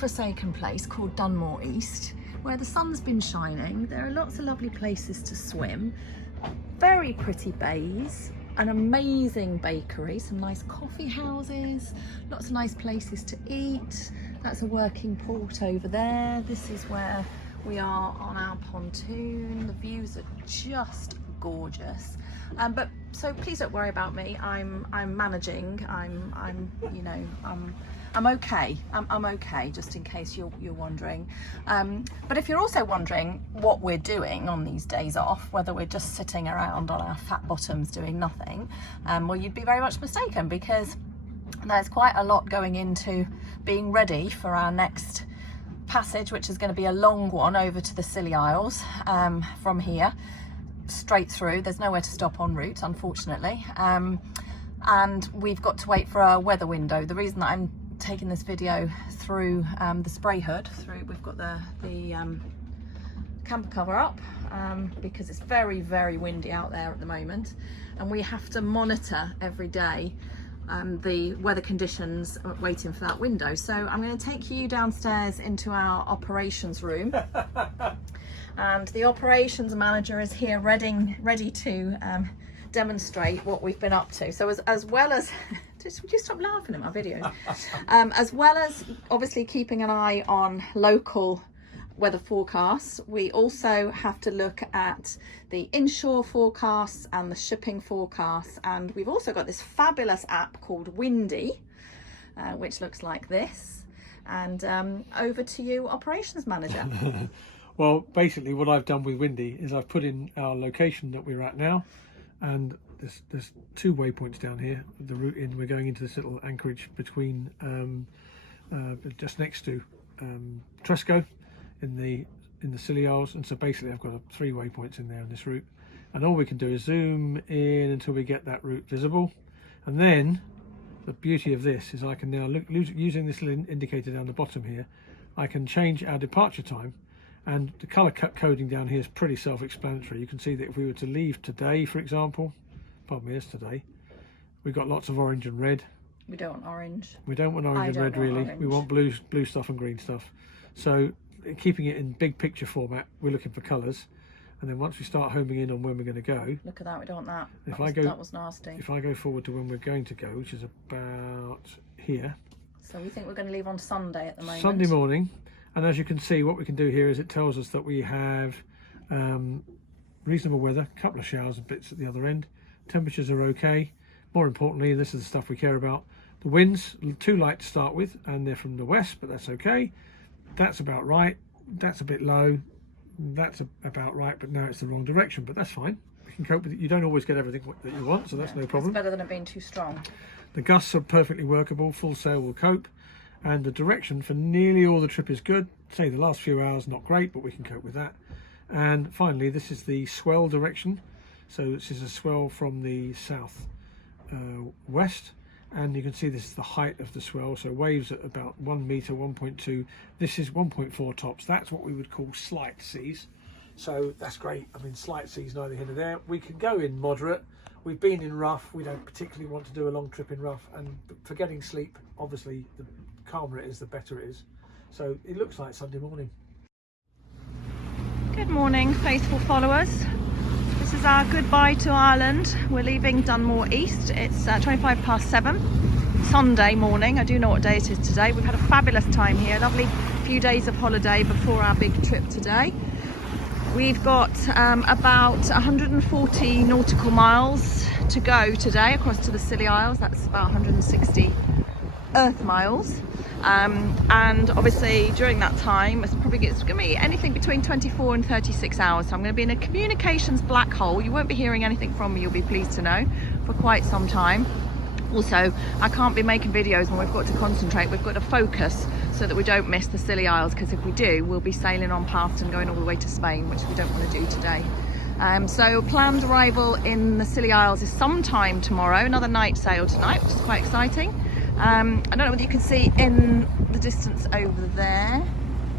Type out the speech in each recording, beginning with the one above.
godforsaken place called Dunmore East, where the sun's been shining. There are lots of lovely places to swim, very pretty bays, an amazing bakery, some nice coffee houses, lots of nice places to eat. That's a working port over there. This is where we are on our pontoon. The views are just gorgeous. So please don't worry about me. I'm managing. I'm okay. I'm okay, just in case you're wondering. But if you're also wondering what we're doing on these days off, whether we're just sitting around on our fat bottoms doing nothing, well, you'd be very much mistaken, because there's quite a lot going into being ready for our next passage, which is going to be a long one over to the Scilly Isles from here, straight through. There's nowhere to stop en route, unfortunately. And we've got to wait for a weather window. The reason that I'm taking this video through the spray hood, we've got the camper cover up, because it's very, very windy out there at the moment, and we have to monitor every day the weather conditions waiting for that window. So I'm going to take you downstairs into our operations room and the operations manager is here ready to demonstrate what we've been up to. So as well as would you stop laughing at my videos? As well as obviously keeping an eye on local weather forecasts, we also have to look at the inshore forecasts and the shipping forecasts, and we've also got this fabulous app called Windy, which looks like this. And over to you, operations manager. Well, basically what I've done with Windy is I've put in our location that we're at now, and there's 2 waypoints down here. The route in, we're going into this little anchorage between just next to Tresco in the Scilly Isles, and so basically I've got 3 waypoints in there on this route, and all we can do is zoom in until we get that route visible. And then the beauty of this is I can now look, using this little indicator down the bottom here, I can change our departure time. And the colour coding down here is pretty self-explanatory. You can see that if we were to leave today, for example, pardon me, it's today, we've got lots of orange and red. We don't want orange. We don't want orange and red, really. We want blue stuff and green stuff. So keeping it in big picture format, we're looking for colours. And then once we start homing in on when we're going to go, look at that, we don't want that. That was nasty. If I go forward to when we're going to go, which is about here. So we think we're going to leave on Sunday at the moment. Sunday morning. And as you can see, what we can do here is it tells us that we have reasonable weather, a couple of showers and bits at the other end. Temperatures are okay. More importantly, this is the stuff we care about. The winds, too light to start with, and they're from the west, but that's okay. That's about right. That's a bit low. That's about right, but now it's the wrong direction, but that's fine. We can cope with it. You don't always get everything that you want, so that's no problem. It's better than it being too strong. The gusts are perfectly workable. Full sail will cope. And the direction for nearly all the trip is good. Say the last few hours not great, but we can cope with that. And finally, this is the swell direction. So this is a swell from the south west, and you can see this is the height of the swell. So waves at about 1 meter, 1.2. This is 1.4 tops. That's what we would call slight seas. So that's great. I mean, slight seas neither here nor there. We can go in moderate. We've been in rough. We don't particularly want to do a long trip in rough, and for getting sleep, obviously the calmer it is, the better it is. So it looks like Sunday morning. Good morning, faithful followers. This is our goodbye to Ireland. We're leaving Dunmore East. It's 7:25 Sunday morning. I do know what day it is today. We've had a fabulous time here, lovely few days of holiday before our big trip today. We've got about 140 nautical miles to go today across to the Scilly Isles. That's about 160 Earth miles. And obviously during that time it's going to be anything between 24 and 36 hours, so I'm going to be in a communications black hole. You won't be hearing anything from me, you'll be pleased to know, for quite some time. Also, I can't be making videos when we've got to concentrate. We've got to focus so that we don't miss the Scilly Isles, because if we do, we'll be sailing on past and going all the way to Spain, which we don't want to do today. So planned arrival in the Scilly Isles is sometime tomorrow, another night sail tonight, which is quite exciting. I don't know whether you can see in the distance over there,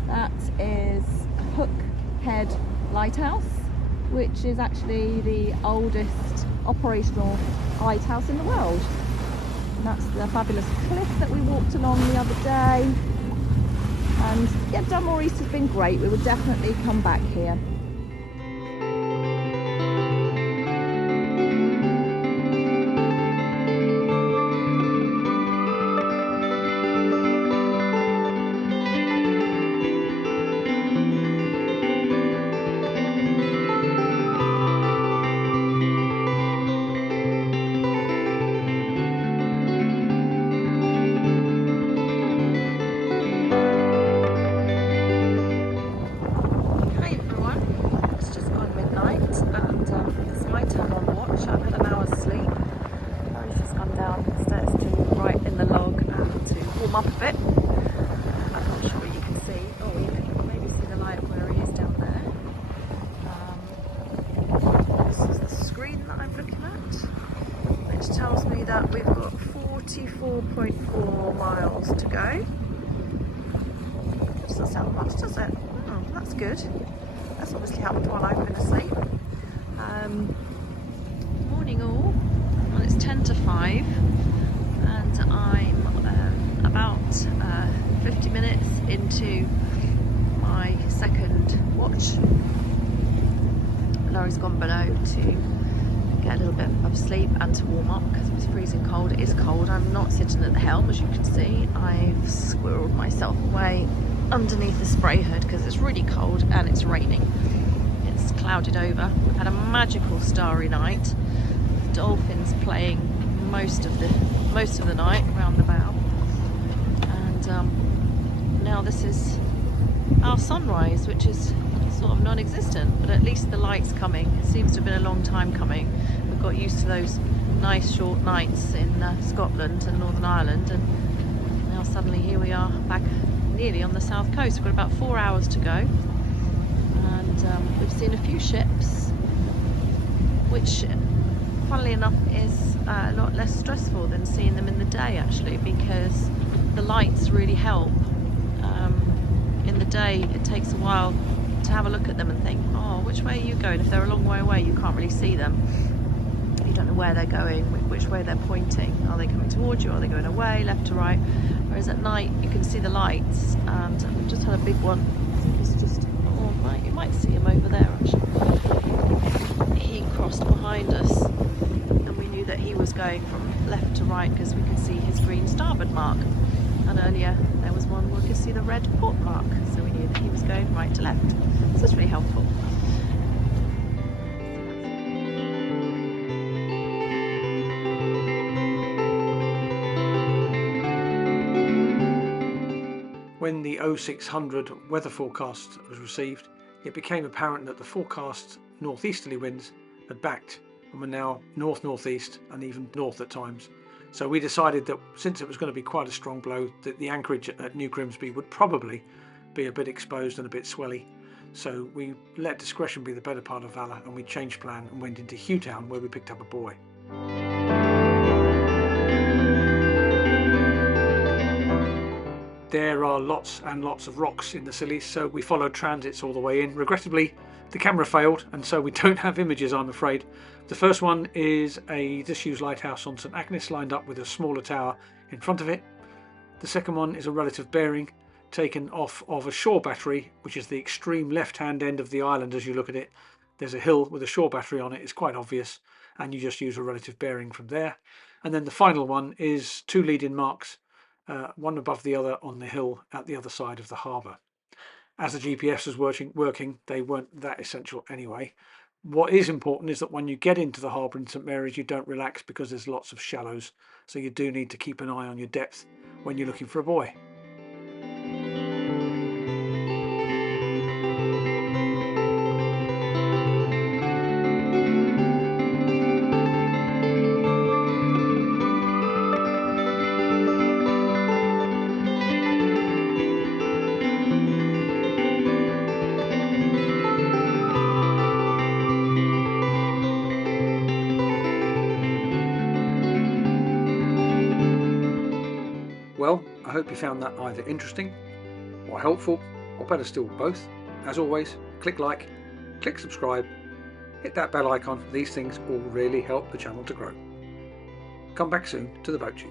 that is Hook Head Lighthouse, which is actually the oldest operational lighthouse in the world. And that's the fabulous cliff that we walked along the other day. And yeah, Dunmore East has been great. We would definitely come back here. Up a bit. I'm not sure you can see. Oh, you can maybe see the light where he is down there. This is the screen that I'm looking at, which tells me that we've got 44.4 miles to go. Doesn't sound much, does it? Oh, that's good. That's obviously happened while I've been asleep. Morning all. Well, it's 10 to 5 and I'm about 50 minutes into my second watch. Laurie's gone below to get a little bit of sleep and to warm up because it was freezing cold. It is cold. I'm not sitting at the helm, as you can see. I've squirreled myself away underneath the spray hood because it's really cold and it's raining. It's clouded over. We've had a magical starry night. Dolphins playing most of the night around the bow. Now this is our sunrise, which is sort of non-existent, but at least the light's coming. It seems to have been a long time coming. We've got used to those nice short nights in Scotland and Northern Ireland, and now suddenly here we are back nearly on the south coast. We've got about 4 hours to go, and we've seen a few ships, which funnily enough is a lot less stressful than seeing them in the day, actually, because the lights really help. In the day it takes a while to have a look at them and think, oh, which way are you going? If they're a long way away you can't really see them. You don't know where they're going, which way they're pointing. Are they coming towards you? Are they going away, left to right? Whereas at night you can see the lights, and we've just had a big one. It's just, oh, right, you might see him over there actually. He crossed behind us and we knew that he was going from left to right because we could see his green starboard mark. And earlier there was one where we could see the red port mark, so we knew that he was going right to left. So it's really helpful. When the 0600 weather forecast was received, it became apparent that the forecast northeasterly winds had backed and were now north-northeast and even north at times. So we decided that since it was going to be quite a strong blow, that the anchorage at New Grimsby would probably be a bit exposed and a bit swelly. So we let discretion be the better part of valour, and we changed plan and went into Hugh Town, where we picked up a buoy. There are lots and lots of rocks in the Scilly, so we followed transits all the way in. Regrettably, the camera failed, and so we don't have images, I'm afraid. The first one is a disused lighthouse on St Agnes, lined up with a smaller tower in front of it. The second one is a relative bearing taken off of a shore battery, which is the extreme left-hand end of the island. As you look at it, there's a hill with a shore battery on it. It's quite obvious, and you just use a relative bearing from there. And then the final one is two lead-in marks, one above the other on the hill at the other side of the harbour. As the GPS was working, they weren't that essential anyway. What is important is that when you get into the harbour in St Mary's, you don't relax because there's lots of shallows, so you do need to keep an eye on your depth when you're looking for a buoy. Well, I hope you found that either interesting or helpful, or better still, both. As always, click like, click subscribe, hit that bell icon. These things all really help the channel to grow. Come back soon to the Boat Sheet.